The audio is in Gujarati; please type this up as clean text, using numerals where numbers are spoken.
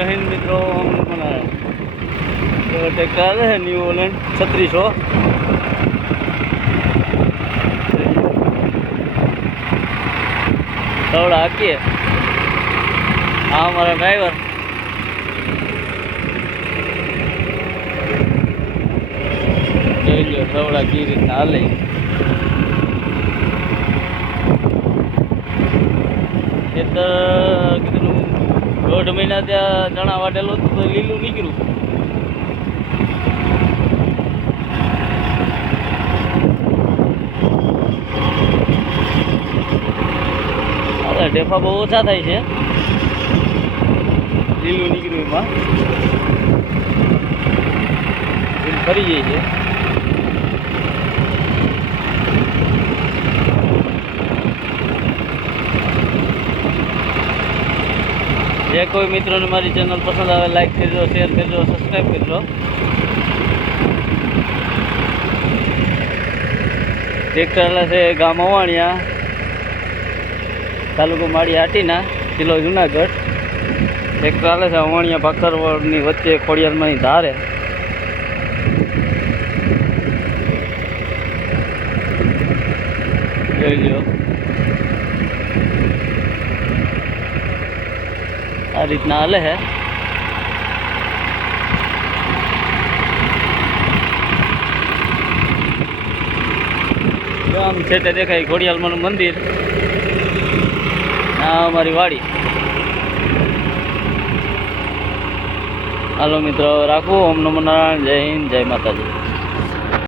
जय हिंद मित्रों। हम ट्रैक्टर है न्यू होलैंड 3600 थोड़ा आकी है। हाँ हमारा ड्राइवर जो थोड़ा की रीतना हाले ખેતર કીધું 1.5 મહિના ત્યાં ચણા વાટેલો હતું તો લીલું નીકળ્યું. ઢેફા બહુ ઓછા થાય છે, લીલું નીકળ્યું એમાં ફરી જાય છે. જે કોઈ મિત્રોને મારી ચેનલ પસંદ આવે લાઈક કરજો, શેર કરજો, સબસ્ક્રાઈબ કરજો. ટ્રેક્ટર આલે છે ગામ અવાણિયા, તાલુકો માળી હાટીના, જિલ્લો જુનાગઢ. ટ્રેક્ટર આલે છે અવાણિયા ભાખરવડની વચ્ચે ખોડિયારમાંની ધારે. જોઈ લો આ રીતના હાલે છે. આમ છે તે દેખાય ખોડિયાલમાંનું મંદિર. આ અમારી વાડી. હાલો મિત્રો રાખું. ઓમ નમો નારાયણ. જય હિન્દ, જય માતાજી.